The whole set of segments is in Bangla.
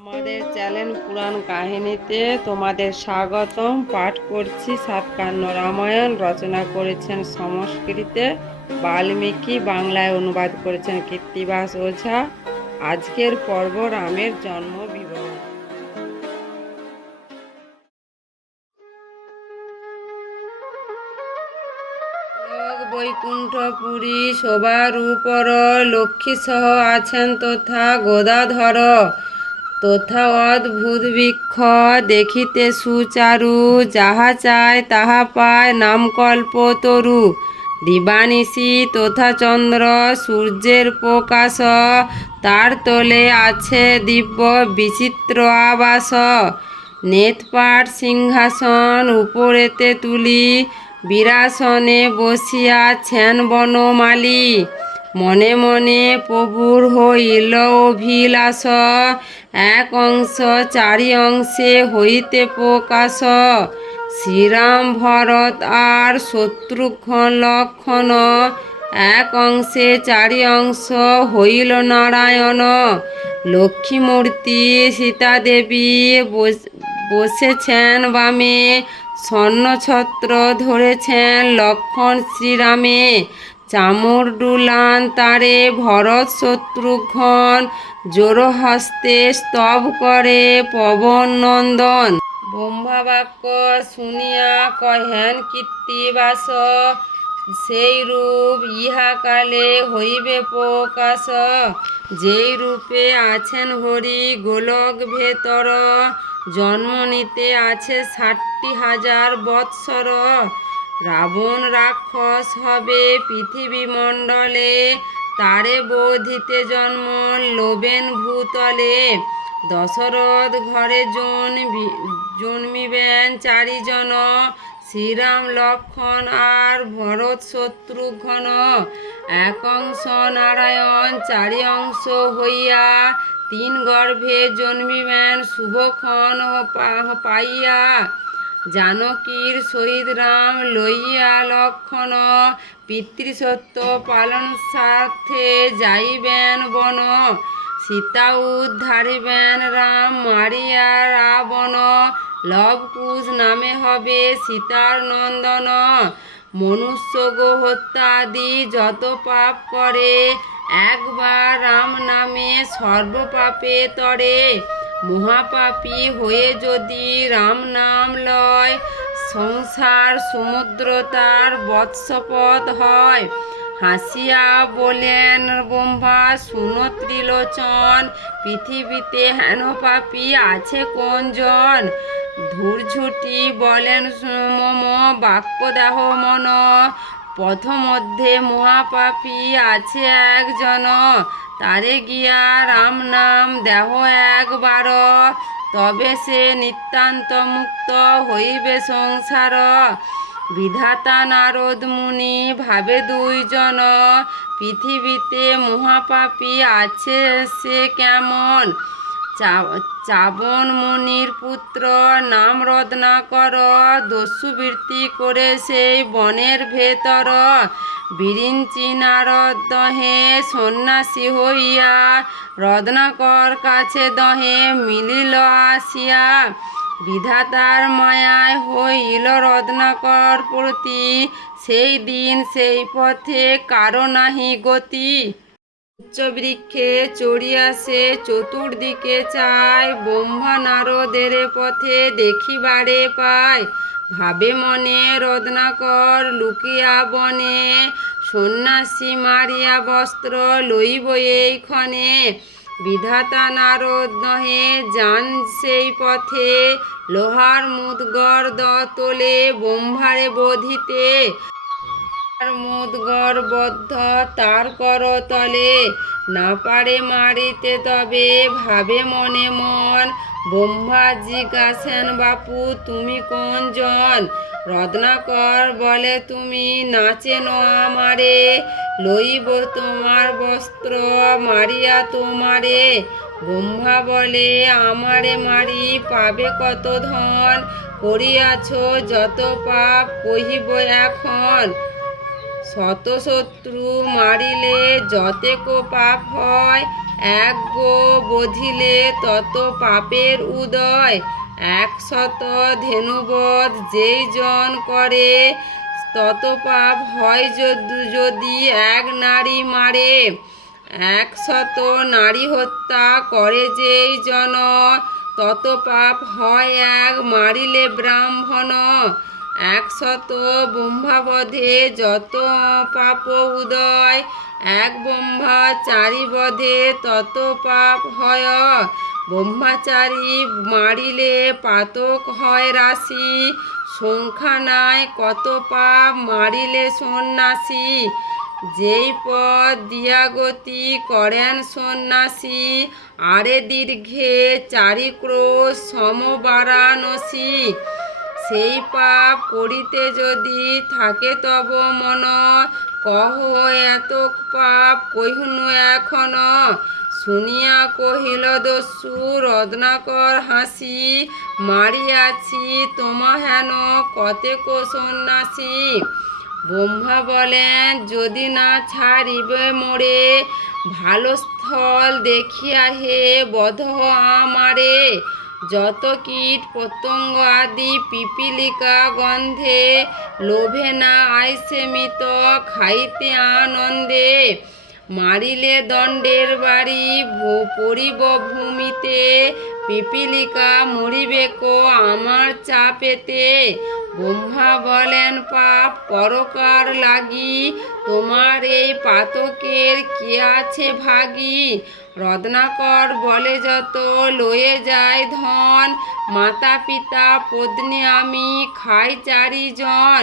আমাদের চ্যানেল পুরাণ কাহিনীতে তোমাদের স্বাগতম। পাঠ করছি সাতকান্ন রামায়ণ। রচনা করেছেন সংস্কৃতে বাল্মীকি, বাংলায় অনুবাদ করেছেন কৃত্তিবাস ওঝা। আজকের পর্ব রামের জন্ম বিবরণ। বৈকুণ্ঠপুরী সবার উপর লক্ষ্মী সহ আছেন তথা গদাধর, তথা অদ্ভুত বৃক্ষ দেখিতে সুচারু, যাহা চায় তাহা পায় নামকল্প তরু। দিবানিশি তথা চন্দ্র সূর্যের প্রকাশ, তার তলে আছে দিব্য বিচিত্র আবাস। নেতপাট সিংহাসন উপরেতে তুলি, বিরাসনে বসিয়াছেন বনমালী। মনে মনে প্রভুর হইল অভিলাষ, এক অংশ চারি অংশে হইতে প্রকাশ। শ্রীরাম ভরত আর শত্রুঘ্ন লক্ষণ, এক অংশে চারি অংশ হইল নারায়ণ। লক্ষ্মীমূর্তি সীতাদেবী বসেছেন বামে, স্বর্ণছত্র ধরেছেন লক্ষণ শ্রীরামে। চামর ডুলান তারে ভরত শত্রুঘ্ন, জোড়হস্তে স্তব করে পবন নন্দন। ব্রহ্মাবাক্য শুনিয়া কহেন কৃত্তিবাস, সেই রূপ ইহাকালে হইবে প্রকাশ। যেই রূপে আছেন হরি গোলক ভেতর, জন্ম নিতে আছে 60,000 বৎসর। রাবণ রাক্ষস হবে পৃথিবী মণ্ডলে, তারে বোধিতে জন্ম লোবেন ভূতলে। দশরথ ঘরে জন্মিবেন চারিজন, শ্রীরাম লক্ষণ আর ভরত শত্রুঘ্ন। এক অংশ নারায়ণ চারি অংশ হইয়া, তিন গর্ভে জন্মিবেন শুভক্ষণ পাইয়া। জানকীর সহিত রাম লইয়া লক্ষণ, পিতৃসত্য পালন স্বার্থে যাইবেন বন। সীতা উদ্ধারিবেন রাম মারিয়া রাবণ, লবকুশ নামে হবে সীতার নন্দন। মনুষ্য গো হত্যাদি যত পাপ করে, একবার রাম নামে সর্বপাপে তরে। মহাপাপী হয়ে যদি রাম নাম লয়, সংসার সমুদ্র তার বৎসপদ হয়। হাসিয়া বলেন ব্রহ্মা শুনো ত্রিলোচন, পৃথিবীতে হেন পাপী আছে কোন জন। ধূর্ঝুটি বলেন মম বাক্য দেহ মন, পথমধ্যে মহাপাপী আছে একজন। তারে গিয়া রাম নাম দেহ একবার, তবে সে নিতান্ত মুক্ত হইবে সংসার। বিধাতা নারদ মুনি ভাবে দুইজন, পৃথিবীতে মহাপাপী আছে সে কেমন। চাবন মুনির পুত্র নাম রত্নাকর, দস্যুবৃত্তি করে সেই বনের ভেতর। বিরিঞ্চি নারদ দহে সন্ন্যাসী হইয়া, রত্নাকর কাছে দহে মিলিল আসিয়া। বিধাতার মায়ায় হইল রত্নাকর প্রতি, সেই দিন সেই পথে কারো নাহি গতি। উচ্চ বৃক্ষে চড়িয়া সে চতুর্দিকে চায়, ব্রহ্মা নারদের পথে দেখিবারে পায়। ভাবে মনে রত্নাকর লুকিয়া বনে, সন্ন্যাসী মারিয়া বস্ত্র লইব এই ক্ষণে। বিধাতা নারদ নহে যান সেই পথে, লোহার মুদগর তোলে ব্রহ্মারে বোধিতে। মুদগর বদ্ধ তার করতলে, না পারে মারিতে তবে ভাবে মনে মন। ব্রহ্মা জিজ্ঞাসেন বাপু তুমি কোন জন। রত্নাকর বলে তুমি না চেনো আমারে, লইব তোমার বস্ত্র মারিয়া তোমারে। ব্রহ্মা বলে আমারে মারি পাবে কত ধন, করিয়াছ যত পাপ কহিব এখন। শত শত্রু মারিলে যতেক পাপ হয়, এক গো বধিলে তত পাপের উদয়। 100 ধেনুবধ যেই জন করে, তত পাপ হয় যদি এক নারী মারে। 100 নারী হত্যা করে যেই জন, তত পাপ হয় এক মারিলে ব্রাহ্মণ। 100 ব্রহ্মাবধে যত পাপ উদয়, এক ব্রহ্মচারী বধে তত পাপ হয়। ব্রহ্মচারী মারিলে পাতক হয় রাশি, সংখ্যা নাই কত পাপ মারিলে সন্ন্যাসী। যেই পথ দিয়া গতি করেন সন্ন্যাসী, আরে দীর্ঘে 4 ক্রোশ সম বারাণসী। সেই পাপ করিতে যদি থাকে তব মন, কহ এতক পাপ কহিনু এখন। শুনিয়া কহিল দস্যু রত্নাকর হাসি, মারিয়াছি তোমা হেন কতেক সন্ন্যাসী। ব্রহ্মা বলেন যদি না ছাড়িবে মোরে, ভালো স্থল দেখিয়া হে বধ আমারে। যত কীট পতঙ্গ আদি পিপীলিকা গন্ধে, লোভে না আইসে মিত খাইতে আনন্দে। মারিলে দণ্ডের বাড়ি পড়িব ভূমিতে, পিপীলিকা মরিবে কো আমার চাপেতে। ব্রহ্মা বলেন পাপ পরকার লাগি, তোমার এই পাতকের কি আছে ভাগী। রত্নাকর বলে যত লয়ে যায় ধন, মাতা পিতা পত্নী আমি খাই 4 জন।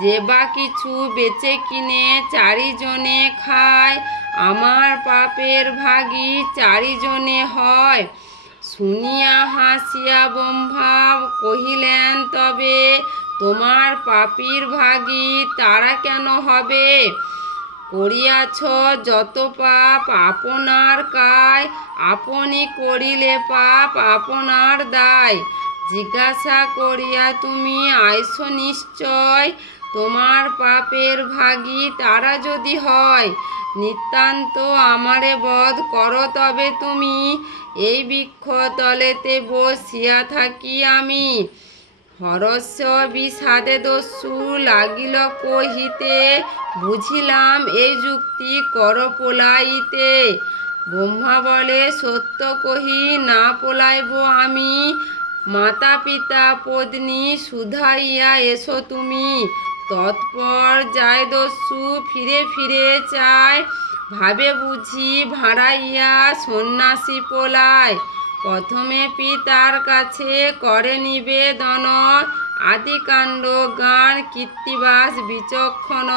যে বা কিছু বেচে কিনে 4 জনে খায়, আমার পাপের ভাগী 4 জনে হয়। শুনিয়া হাসিয়া ব্রহ্মা কহিলেন তবে, তোমার পাপীর ভাগী তারা কেন হবে। করিয়াছ যত পাপ আপনার কায়, আপনি করিলে পাপ আপনার দায়। জিজ্ঞাসা করিয়া তুমি আইস নিশ্চয়, তোমার পাপের ভাগী তারা যদি হয়। নিতান্ত আমারে বধ কর তবে তুমি, এই বৃক্ষ তলেতে বসিয়া থাকি আমি। হরস্য বিষাদে দস্যু লাগিল কহিতে, বুঝিলাম এই যুক্তি কর পলাইতে। ব্রহ্মা বলে সত্য কহি না পলাইব আমি, মাতা পিতা পত্নী শুধাইয়া এসো তুমি। তৎপর যায় দস্যু ফিরে ফিরে চায়, ভাবে বুঝি ভাঁড়াইয়া সন্ন্যাসী পলায়। প্রথমে পিতার কাছে করে নিবেদন, আদিকাণ্ড গান কৃত্তিবাস বিচক্ষণ।